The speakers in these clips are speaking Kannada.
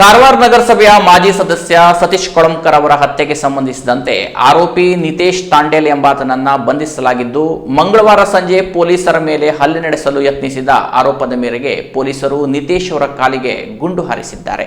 ಕಾರವಾರ ನಗರಸಭೆಯ ಮಾಜಿ ಸದಸ್ಯ ಸತೀಶ್ ಕೊಳಂಕರ್ ಅವರ ಹತ್ಯೆಗೆ ಸಂಬಂಧಿಸಿದಂತೆ ಆರೋಪಿ ನಿತೇಶ್ ತಾಂಡೇಲ್ ಎಂಬಾತನನ್ನ ಬಂಧಿಸಲಾಗಿದ್ದು, ಮಂಗಳವಾರ ಸಂಜೆ ಪೊಲೀಸರ ಮೇಲೆ ಹಲ್ಲೆ ನಡೆಸಲು ಯತ್ನಿಸಿದ ಆರೋಪದ ಮೇರೆಗೆ ಪೊಲೀಸರು ನಿತೇಶ್ ಅವರ ಕಾಲಿಗೆ ಗುಂಡು ಹಾರಿಸಿದ್ದಾರೆ.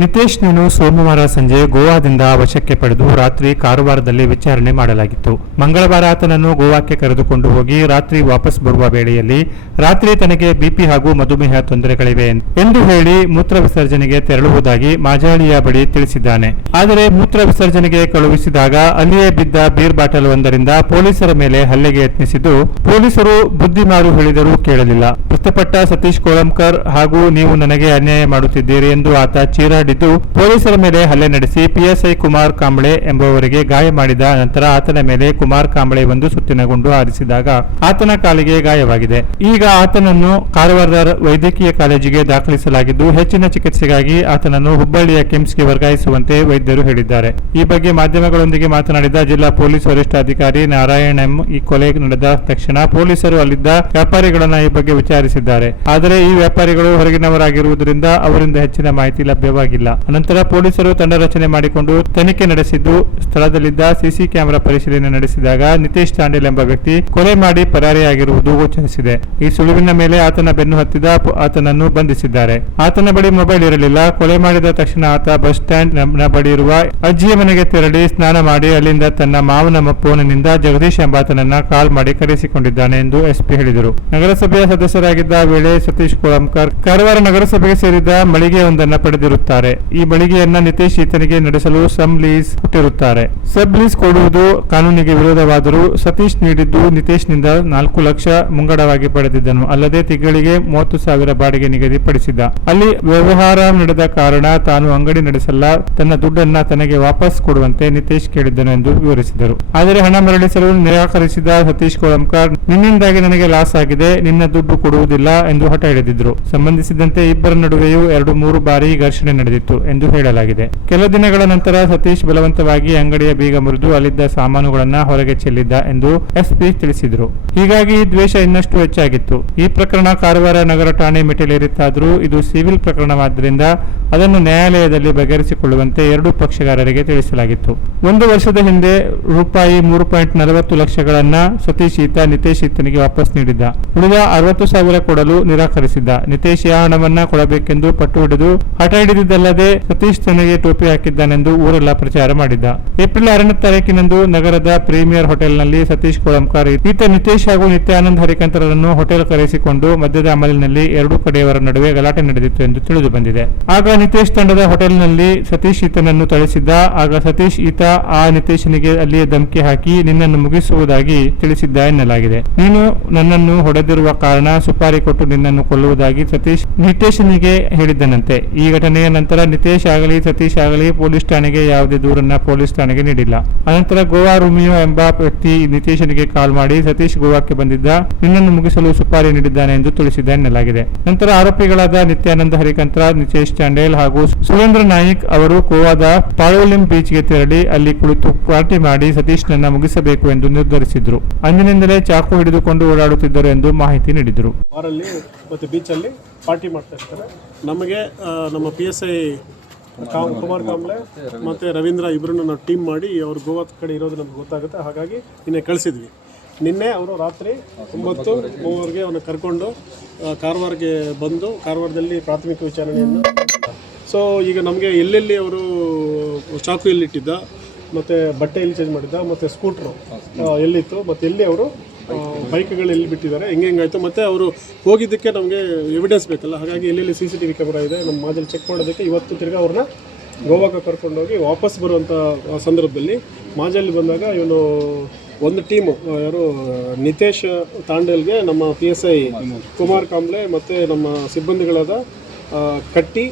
ನಿತೇಶ್ನನ್ನು ಸೋಮವಾರ ಸಂಜೆ ಗೋವಾದಿಂದ ವಶಕ್ಕೆ ಪಡೆದು ರಾತ್ರಿ ಕಾರವಾರದಲ್ಲಿ ವಿಚಾರಣೆ ಮಾಡಲಾಗಿತ್ತು. ಮಂಗಳವಾರ ಆತನನ್ನು ಗೋವಾಕ್ಕೆ ಕರೆದುಕೊಂಡು ಹೋಗಿ ರಾತ್ರಿ ವಾಪಸ್ ಬರುವ ವೇಳೆಯಲ್ಲಿ ರಾತ್ರಿ ತನಗೆ ಬಿಪಿ ಹಾಗೂ ಮಧುಮೇಹ ತೊಂದರೆಗಳಿವೆ ಎಂದು ಹೇಳಿ ಮೂತ್ರ ವಿಸರ್ಜನೆಗೆ ತೆರಳುವುದಾಗಿ ಮಾಜಾಳಿಯ ಬಳಿ ತಿಳಿಸಿದ್ದಾನೆ. ಆದರೆ ಮೂತ್ರ ವಿಸರ್ಜನೆಗೆ ಕಳುಹಿಸಿದಾಗ ಅಲ್ಲಿಯೇ ಬಿದ್ದ ಬೀರ್ ಬಾಟಲ್ ಒಂದರಿಂದ ಪೊಲೀಸರ ಮೇಲೆ ಹಲ್ಲೆಗೆ ಯತ್ನಿಸಿದ್ದು, ಪೊಲೀಸರು ಬುದ್ಧಿಮಾರು ಹೇಳಿದರೂ ಕೇಳಲಿಲ್ಲ. ಮೃತಪಟ್ಟ ಸತೀಶ್ ಕೊಳಂಕರ್ ಹಾಗೂ ನೀವು ನನಗೆ ಅನ್ಯಾಯ ಮಾಡುತ್ತಿದ್ದೀರಿ ಎಂದು ಆತ ಚೀರಾಡಿ ಪೊಲೀಸರ ಮೇಲೆ ಹಲ್ಲೆ ನಡೆಸಿ ಪಿಎಸ್ಐ ಕುಮಾರ್ ಕಾಂಬ್ಳೆ ಎಂಬುವರಿಗೆ ಗಾಯ ಮಾಡಿದ ನಂತರ ಆತನ ಮೇಲೆ ಕುಮಾರ್ ಕಾಂಬ್ಳೆ ಒಂದು ಸುತ್ತಿನ ಗುಂಡು ಹಾರಿಸಿದಾಗ ಆತನ ಕಾಲಿಗೆ ಗಾಯವಾಗಿದೆ. ಈಗ ಆತನನ್ನು ಕಾರವಾರದ ವೈದ್ಯಕೀಯ ಕಾಲೇಜಿಗೆ ದಾಖಲಿಸಲಾಗಿದ್ದು, ಹೆಚ್ಚಿನ ಚಿಕಿತ್ಸೆಗಾಗಿ ಆತನನ್ನು ಹುಬ್ಬಳ್ಳಿಯ ಕಿಮ್ಸ್ಗೆ ವರ್ಗಾಯಿಸುವಂತೆ ವೈದ್ಯರು ಹೇಳಿದ್ದಾರೆ. ಈ ಬಗ್ಗೆ ಮಾಧ್ಯಮಗಳೊಂದಿಗೆ ಮಾತನಾಡಿದ ಜಿಲ್ಲಾ ಪೊಲೀಸ್ ವರಿಷ್ಠಾಧಿಕಾರಿ ನಾರಾಯಣ್ ಎಂ, ಈ ಕೊಲೆ ನಡೆದ ತಕ್ಷಣ ಪೊಲೀಸರು ಅಲ್ಲಿದ್ದ ವ್ಯಾಪಾರಿಗಳನ್ನ ಈ ಬಗ್ಗೆ ವಿಚಾರಿಸಿದ್ದಾರೆ. ಆದರೆ ಈ ವ್ಯಾಪಾರಿಗಳು ಹೊರಗಿನವರಾಗಿರುವುದರಿಂದ ಅವರಿಂದ ಹೆಚ್ಚಿನ ಮಾಹಿತಿ ಲಭ್ಯವಾಗಿಲ್ಲ. ಅನಂತರ ಪೊಲೀಸರು ತಂಡ ರಚನೆ ಮಾಡಿಕೊಂಡು ತನಿಖೆ ನಡೆಸಿದ್ದು, ಸ್ಥಳದಲ್ಲಿದ್ದ ಸಿಸಿ ಕ್ಯಾಮೆರಾ ಪರಿಶೀಲನೆ ನಡೆಸಿದಾಗ ನಿತೇಶ್ ತಾಂಡೇಲ್ ಎಂಬ ವ್ಯಕ್ತಿ ಕೊಲೆ ಮಾಡಿ ಪರಾರಿಯಾಗಿರುವುದು ಗೋಚರಿಸಿದೆ. ಈ ಸುಳಿವಿನ ಮೇಲೆ ಆತನ ಬೆನ್ನು ಹತ್ತಿದ ಆತನನ್ನು ಬಂಧಿಸಿದ್ದಾರೆ. ಆತನ ಬಳಿ ಮೊಬೈಲ್ ಇರಲಿಲ್ಲ. ಕೊಲೆ ಮಾಡಿದ ತಕ್ಷಣ ಆತ ಬಸ್ ಸ್ಟ್ಯಾಂಡ್ ನ ಬಳಿ ಇರುವ ಅಜ್ಜಿಯ ಮನೆಗೆ ತೆರಳಿ ಸ್ನಾನ ಮಾಡಿ ಅಲ್ಲಿಂದ ತನ್ನ ಮಾವನ ಫೋನಿನಿಂದ ಜಗದೀಶ್ ಎಂಬಾತನನ್ನ ಕಾಲ್ ಮಾಡಿ ಕರೆಸಿಕೊಂಡಿದ್ದಾನೆ ಎಂದು ಎಸ್ಪಿ ಹೇಳಿದರು. ನಗರಸಭೆಯ ಸದಸ್ಯರಾಗಿದ್ದ ವೇಳೆ ಸತೀಶ್ ಕೊಳಂಕರ್ ಕಾರವಾರ ನಗರಸಭೆಗೆ ಸೇರಿದ ಮಳಿಗೆಯೊಂದನ್ನು ಪಡೆದಿರುತ್ತಾರೆ. ಈ ಮಳಿಗೆಯನ್ನ ನಿತೇಶ್ ಈತನಿಗೆ ನಡೆಸಲು ಸಬ್ ಲೀಸ್ ಕೊಟ್ಟಿರುತ್ತಾರೆ. ಸಬ್ ಲೀಸ್ ಕೊಡುವುದು ಕಾನೂನಿಗೆ ವಿರೋಧವಾದರೂ ಸತೀಶ್ ನೀಡಿದ್ದು ನಿತೇಶ್ನಿಂದ 4 ಲಕ್ಷ ಮುಂಗಡವಾಗಿ ಪಡೆದಿದ್ದನು. ಅಲ್ಲದೆ ತಿಂಗಳಿಗೆ 30,000 ಬಾಡಿಗೆ ನಿಗದಿಪಡಿಸಿದ್ದ. ಅಲ್ಲಿ ವ್ಯವಹಾರ ನಡೆದ ಕಾರಣ ತಾನು ಅಂಗಡಿ ನಡೆಸಲ್ಲ, ತನ್ನ ದುಡ್ಡನ್ನ ತನಗೆ ವಾಪಸ್ ಕೊಡುವಂತೆ ನಿತೇಶ್ ಕೇಳಿದ್ದನು ಎಂದು ವಿವರಿಸಿದರು. ಆದರೆ ಹಣ ಮರಳಿಸಲು ನಿರಾಕರಿಸಿದ ಸತೀಶ್ ಕೊಳಂಕರ್, ನಿನ್ನಿಂದಾಗಿ ನನಗೆ ಲಾಸ್ ಆಗಿದೆ, ನಿನ್ನ ದುಡ್ಡು ಕೊಡುವುದಿಲ್ಲ ಎಂದು ಹಠ ಹಿಡಿದಿದ್ರು. ಸಂಬಂಧಿಸಿದಂತೆ ಇಬ್ಬರ ನಡುವೆಯೂ 2-3 ಬಾರಿ ಘರ್ಷಣೆ ನಡೆದಿತ್ತು ಎಂದು ಹೇಳಲಾಗಿದೆ. ಕೆಲ ದಿನಗಳ ನಂತರ ಸತೀಶ್ ಬಲವಂತವಾಗಿ ಅಂಗಡಿಯ ಬೀಗ ಮುರಿದು ಅಲ್ಲಿದ್ದ ಸಾಮಾನುಗಳನ್ನ ಹೊರಗೆ ಚೆಲ್ಲಿದ್ದ ಎಂದು ಎಸ್ಪಿ ತಿಳಿಸಿದರು. ಹೀಗಾಗಿ ದ್ವೇಷ ಇನ್ನಷ್ಟು ಹೆಚ್ಚಾಗಿತ್ತು. ಈ ಪ್ರಕರಣ ಕಾರವಾರ ನಗರ ಠಾಣೆ ಮೆಟ್ಟಿಲೇರಿತ್ತಾದರೂ ಇದು ಸಿವಿಲ್ ಪ್ರಕರಣವಾದ್ದರಿಂದ ಅದನ್ನು ನ್ಯಾಯಾಲಯದಲ್ಲಿ ಬಗೆಹರಿಸಿಕೊಳ್ಳುವಂತೆ ಎರಡೂ ಪಕ್ಷಗಾರರಿಗೆ ತಿಳಿಸಲಾಗಿತ್ತು. 1 ವರ್ಷದ ಹಿಂದೆ ರೂಪಾಯಿ 3.40 ಲಕ್ಷಗಳನ್ನ ಸತೀಶ್ ನಿತೇಶ್ ಈತನಿಗೆ ವಾಪಸ್ ನೀಡಿದ್ದ. ಉಳಿದ 60,000 ಕೊಡಲು ನಿರಾಕರಿಸಿದ್ದ. ನಿತೇಶ್ ಆ ಹಣವನ್ನ ಕೊಡಬೇಕೆಂದು ಪಟ್ಟು ಹಿಡಿದು ಹಠ ಹಿಡಿದಿದ್ದಲ್ಲದೆ ಸತೀಶ್ ತನಗೆ ಟೋಪಿ ಹಾಕಿದ್ದಾನೆಂದು ಊರೆಲ್ಲ ಪ್ರಚಾರ ಮಾಡಿದ್ದ. ಏಪ್ರಿಲ್ 6ನೇ ತಾರೀಕಿನಂದು ನಗರದ ಪ್ರೀಮಿಯರ್ ಹೋಟೆಲ್ನಲ್ಲಿ ಸತೀಶ್ ಕೊಳಂಕರ್ ಈತ ನಿತೇಶ್ ಹಾಗೂ ನಿತ್ಯಾನಂದ್ ಹರಿಕಂತರನ್ನು ಹೋಟೆಲ್ ಕರೆಸಿಕೊಂಡು ಮಧ್ಯದ ಅಮಲಿನಲ್ಲಿ ಎರಡೂ ಕಡೆಯವರ ನಡುವೆ ಗಲಾಟೆ ನಡೆದಿತ್ತು ಎಂದು ತಿಳಿದು ಬಂದಿದೆ. ಆಗ ನಿತೇಶ್ ತಂಡದ ಹೋಟೆಲ್ನಲ್ಲಿ ಸತೀಶ್ ಈತನನ್ನು ಥಳಿಸಿದ್ದ. ಆಗ ಸತೀಶ್ ಆ ನಿತೇಶನಿಗೆ ಅಲ್ಲಿಯೇ ಧಮಕಿ ಹಾಕಿ ನಿನ್ನನ್ನು ಮುಗಿಸುವುದಾಗಿ ತಿಳಿಸಿದ್ದ ಎನ್ನಲಾಗಿದೆ. ನೀನು ನನ್ನನ್ನು ಹೊಡೆದಿರುವ ಕಾರಣ ಸುಪಾರಿ ಕೊಟ್ಟು ನಿನ್ನನ್ನು ಕೊಲ್ಲುವುದಾಗಿ ಸತೀಶ್ ನಿತೇಶನಿಗೆ ಹೇಳಿದ್ದನಂತೆ. ಈ ಘಟನೆಯ ನಂತರ ನಿತೇಶ್ ಆಗಲಿ ಸತೀಶ್ ಆಗಲಿ ಪೊಲೀಸ್ ಠಾಣೆಗೆ ಯಾವುದೇ ದೂರನ್ನ ಪೊಲೀಸ್ ಠಾಣೆಗೆ ನೀಡಿಲ್ಲ. ಅನಂತರ ಗೋವಾ ರೋಮಿಯೋ ಎಂಬ ವ್ಯಕ್ತಿ ನಿತೇಶನಿಗೆ ಕಾಲ್ ಮಾಡಿ ಸತೀಶ್ ಗೋವಾಕ್ಕೆ ಬಂದಿದ್ದ, ನಿನ್ನನ್ನು ಮುಗಿಸಲು ಸುಪಾರಿ ನೀಡಿದ್ದಾನೆ ಎಂದು ತಿಳಿಸಿದ್ದ ಎನ್ನಲಾಗಿದೆ. ನಂತರ ಆರೋಪಿಗಳಾದ ನಿತ್ಯಾನಂದ ಹರಿಕಂತ್ರ, ನಿತೇಶ್ ತಾಂಡೇಲ್ ಹಾಗೂ ಸುರೇಂದ್ರ ನಾಯಿಕ್ ಅವರು ಗೋವಾದ ಪಾಳೋಲಿಂ ಬೀಚ್ಗೆ ತೆರಳಿ ಅಲ್ಲಿ ಕುಳಿತು ಪಾರ್ಟಿ ಮಾಡಿ ಸತೀಶ್ನನ್ನ ಮುಗಿಸಬೇಕು ಎಂದು ನಿರ್ಧರಿಸಿದ್ರು. ಅಂದಿನಿಂದಲೇ ಚಾಕು ಹಿಡಿದುಕೊಂಡು ಓಡಾಡುತ್ತಿದ್ದರು ಎಂದು ಮಾಹಿತಿ ನೀಡಿದರು. ಮತ್ತೆ ಬೀಚಲ್ಲಿ ಪಾರ್ಟಿ ಮಾಡ್ತಾ ಇರ್ತಾರೆ. ನಮಗೆ ನಮ್ಮ PSI ಕುಮಾರ್ ಕಾಂಬ್ಳೆ ಮತ್ತು ರವೀಂದ್ರ ಇಬ್ಬರನ್ನು ನಾವು ಟೀಮ್ ಮಾಡಿ ಅವರು ಗೋವಾ ಕಡೆ ಇರೋದು ನಮ್ಗೆ ಗೊತ್ತಾಗುತ್ತೆ. ಹಾಗಾಗಿ ನಿನ್ನೆ ಕಳಿಸಿದ್ವಿ. ನಿನ್ನೆ ಅವರು ರಾತ್ರಿ 9:30 ಅವನ್ನ ಕರ್ಕೊಂಡು ಕಾರವಾರಕ್ಕೆ ಬಂದು ಕಾರವಾರದಲ್ಲಿ ಪ್ರಾಥಮಿಕ ವಿಚಾರಣೆಯನ್ನು. ಸೊ ಈಗ ನಮಗೆ ಎಲ್ಲೆಲ್ಲಿ ಅವರು ಚಾಕು ಎಲ್ಲಿಟ್ಟಿದ್ದ, ಮತ್ತು ಬಟ್ಟೆ ಎಲ್ಲಿ ಚೇಂಜ್ ಮಾಡಿದ್ದ, ಮತ್ತು ಸ್ಕೂಟ್ರು ಎಲ್ಲಿತ್ತು, ಮತ್ತು ಎಲ್ಲಿ ಅವರು ಬೈಕ್ಗಳು ಎಲ್ಲಿ ಬಿಟ್ಟಿದ್ದಾರೆ, ಹೆಂಗಾಯಿತು, ಮತ್ತು ಅವರು ಹೋಗಿದ್ದಕ್ಕೆ ನಮಗೆ ಎವಿಡೆನ್ಸ್ ಬೇಕಲ್ಲ. ಹಾಗಾಗಿ ಎಲ್ಲೆಲ್ಲಿ CCTV ಕ್ಯಾಮೆರಾ ಇದೆ ನಮ್ಮ ಮಾಜಲ್ಲಿ ಚೆಕ್ ಮಾಡೋದಕ್ಕೆ ಇವತ್ತು ತಿರ್ಗಿ ಅವ್ರನ್ನ ಗೋವಾಕ್ಕೆ ಕರ್ಕೊಂಡೋಗಿ ವಾಪಸ್ ಬರುವಂಥ ಸಂದರ್ಭದಲ್ಲಿ ಮಾಜಲ್ಲಿ ಬಂದಾಗ ಇವನು ಒಂದು ಟೀಮು ಯಾರು ನಿತೇಶ್ ತಾಂಡೇಲ್ಗೆ ನಮ್ಮ PSI ಕುಮಾರ್ ಕಾಂಬ್ಳೆ ಮತ್ತು ನಮ್ಮ ಸಿಬ್ಬಂದಿಗಳಾದ ಕುಟ್ಟಿ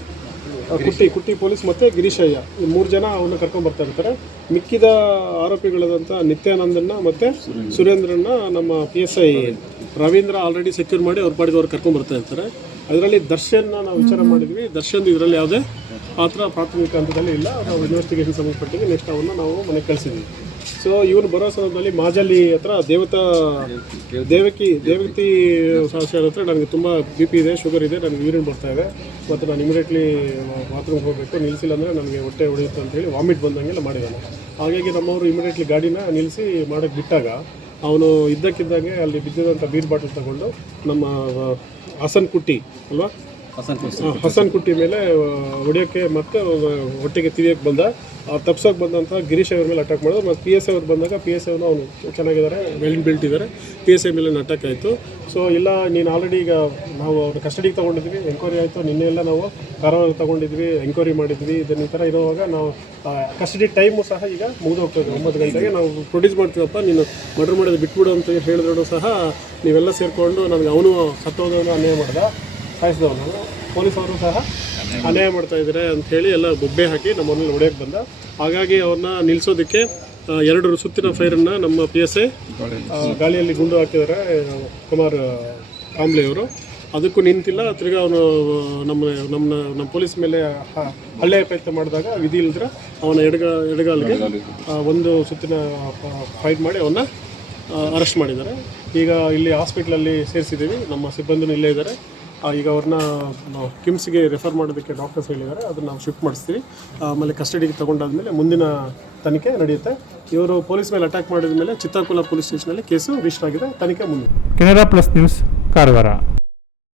ಪೊಲೀಸ್ ಮತ್ತು ಗಿರೀಶಯ್ಯ ಈ 3 ಜನ ಅವನ್ನ ಕರ್ಕೊಂಡು ಬರ್ತಾ ಇರ್ತಾರೆ. ಮಿಕ್ಕಿದ ಆರೋಪಿಗಳಾದಂಥ ನಿತ್ಯಾನಂದನ್ನ ಮತ್ತು ಸುರೇಂದ್ರನ್ನ ನಮ್ಮ PSI ರವೀಂದ್ರ ಆಲ್ರೆಡಿ ಸೆಕ್ಯೂರ್ ಮಾಡಿ ಅವ್ರ ಪಾಡಿಗೆ ಅವ್ರು ಕರ್ಕೊಂಡು ಬರ್ತಾ ಇರ್ತಾರೆ. ಅದರಲ್ಲಿ ದರ್ಶನ್ನ ನಾವು ವಿಚಾರ ಮಾಡಿದ್ವಿ. ದರ್ಶನ್ ಇದರಲ್ಲಿ ಯಾವುದೇ ಪಾತ್ರ ಪ್ರಾಥಮಿಕ ಹಂತದಲ್ಲಿ ಇಲ್ಲ. ನಾವು ಇನ್ವೆಸ್ಟಿಗೇಷನ್ ಸಂಬಂಧಪಟ್ಟಿಗೆ ನೆಕ್ಸ್ಟ್ ಅವನ್ನ ನಾವು ಮನೆಗೆ ಕಳಿಸಿದ್ವಿ. ಸೊ ಇವನು ಬರೋ ಸಂದರ್ಭದಲ್ಲಿ ಮಾಜಲ್ಲಿ ಹತ್ರ ದೇವಕಿ ಶಾಸ್ತ್ರ ಹತ್ರ ನನಗೆ ತುಂಬ BP ಇದೆ, ಶುಗರ್ ಇದೆ, ನನಗೆ ಯೂರಿನ್ ಬರ್ತಾ ಇದೆ ಮತ್ತು ನಾನು ಇಮಿಡಿಯೇಟ್ಲಿ ಬಾತ್ರೂಮ್ಗೆ ಹೋಗಬೇಕು, ನಿಲ್ಲಿಸಿಲ್ಲ ಅಂದರೆ ನನಗೆ ಹೊಟ್ಟೆ ಹೊಡೆಯುತ್ತೆ ಅಂತೇಳಿ ವಾಮಿಟ್ ಬಂದಂಗೆಲ್ಲ ಮಾಡಿದ್ದಾನೆ. ಹಾಗಾಗಿ ನಮ್ಮವರು ಇಮಿಡಿಯೇಟ್ಲಿ ಗಾಡಿನ ನಿಲ್ಲಿಸಿ ಮಾಡೋಕ್ಕೆ ಬಿಟ್ಟಾಗ ಅವನು ಇದ್ದಕ್ಕಿದ್ದಂಗೆ ಅಲ್ಲಿ ಬಿದ್ದಿದ್ದಂಥ ಬೀರ್ ಬಾಟಲ್ ತಗೊಂಡು ನಮ್ಮ ಹಸನ್ ಕುಟ್ಟಿ ಅಲ್ವಾ, ಹಸನ್ ಕುಟ್ಟಿ ಮೇಲೆ ಹೊಡೆಯೋಕ್ಕೆ ಮತ್ತು ಹೊಟ್ಟೆಗೆ ತಿವಿಯೋಕ್ಕೆ ಬಂದ. ತಪ್ಸೋಕೆ ಬಂದಂಥ ಗಿರೀಶ್ ಅವ್ರ ಮೇಲೆ ಅಟ್ಯಾಕ್ ಮಾಡೋದು. ಮತ್ತು PSI ಅವ್ರು ಬಂದಾಗ PSI ಅವ್ರು ಅವನು ಚೆನ್ನಾಗಿದ್ದಾರೆ, ವೆಲ್ ಬಿಲ್ಟ್ ಇದ್ದಾರೆ, PSI ಮೇಲೆ ಅಟ್ಯಾಕ್ ಆಯಿತು. ಸೊ ಇಲ್ಲ ನೀನು ಆಲ್ರೆಡಿ ಈಗ ನಾವು ಅವ್ರ ಕಸ್ಟಡಿಗೆ ತೊಗೊಂಡಿದ್ವಿ, ಎಂಕ್ವೈರಿ ಆಯಿತು, ನಿನ್ನೆಲ್ಲ ನಾವು ಕಾರವಾರ ತೊಗೊಂಡಿದ್ವಿ, ಎಂಕ್ವೈರಿ ಮಾಡಿದ್ವಿ. ಇದನ್ನು ಈ ಥರ ಇರುವಾಗ ನಾವು ಕಸ್ಟಡಿ ಟೈಮು ಸಹ ಈಗ ಮುಗಿದೋಗ್ತದೆ. 9 ಗಂಟೆಗೆ ನಾವು ಪ್ರೊಡ್ಯೂಸ್ ಮಾಡ್ತೀವಪ್ಪ, ನೀನು ಮರ್ಡರ್ ಮಾಡೋದು ಬಿಟ್ಬಿಡು ಅಂತ ಹೇಳಿದ್ರು ಸಹ ನೀವೆಲ್ಲ ಸೇರಿಕೊಂಡು ನನಗೆ ಅವನು ಸತ್ತೋದವನು ಅನ್ಯಾಯ ಮಾಡ್ದ, ಸಾಯಿಸಿದವನು, ಪೊಲೀಸವರು ಸಹ ಅನ್ಯಾಯ ಮಾಡ್ತಾ ಇದ್ದಾರೆ ಅಂಥೇಳಿ ಎಲ್ಲ ಬೊಬ್ಬೆ ಹಾಕಿ ನಮ್ಮಲ್ಲಿ ಹೊಡೆಯೋಕ್ಕೆ ಬಂದ. ಹಾಗಾಗಿ ಅವ್ರನ್ನ ನಿಲ್ಲಿಸೋದಕ್ಕೆ 2 ಸುತ್ತಿನ ಫೈರನ್ನು ನಮ್ಮ PSI ಗಾಳಿಯಲ್ಲಿ ಗುಂಡು ಹಾಕಿದ್ದಾರೆ ಕುಮಾರ್ ಕಾಂಬ್ಳೆ ಅವರು. ಅದಕ್ಕೂ ನಿಂತಿಲ್ಲ. ತಿರ್ಗಿ ಅವನು ನಮ್ಮ ಪೊಲೀಸ್ ಮೇಲೆ ಹಲ್ಲೆ ಪ್ರಯತ್ನ ಮಾಡಿದಾಗ ವಿಧಿ ಇಲ್ಲದ್ರೆ ಅವನ ಎಡಗಾಲಿಗೆ 1 ಸುತ್ತಿನ ಫೈಟ್ ಮಾಡಿ ಅವನ್ನ ಅರೆಸ್ಟ್ ಮಾಡಿದ್ದಾರೆ. ಈಗ ಇಲ್ಲಿ ಹಾಸ್ಪಿಟ್ಲಲ್ಲಿ ಸೇರಿಸಿದ್ದೀವಿ, ನಮ್ಮ ಸಿಬ್ಬಂದಿನೂ ಇಲ್ಲೇ ಇದ್ದಾರೆ. ಈಗ ಅವ್ರನ್ನ ಕಿಮ್ಸ್ಗೆ ರೆಫರ್ ಮಾಡೋದಕ್ಕೆ ಡಾಕ್ಟರ್ಸ್ ಹೇಳಿದ್ದಾರೆ, ಅದನ್ನು ನಾವು ಶಿಫ್ಟ್ ಮಾಡಿಸ್ತೀವಿ. ಆಮೇಲೆ ಕಸ್ಟಡಿಗೆ ತೊಗೊಂಡಾದ್ಮೇಲೆ ಮುಂದಿನ ತನಿಖೆ ನಡೆಯುತ್ತೆ. ಇವರು ಪೊಲೀಸ್ ಮೇಲೆ ಅಟ್ಯಾಕ್ ಮಾಡಿದ ಮೇಲೆ ಚಿತ್ತಾಕುಲ ಪೊಲೀಸ್ ಸ್ಟೇಷನಲ್ಲಿ ಕೇಸು ರಿಜಿಸ್ಟರ್ ಆಗಿದೆ, ತನಿಖೆ ಮುಂದೆ. Canara plus news, Karwar.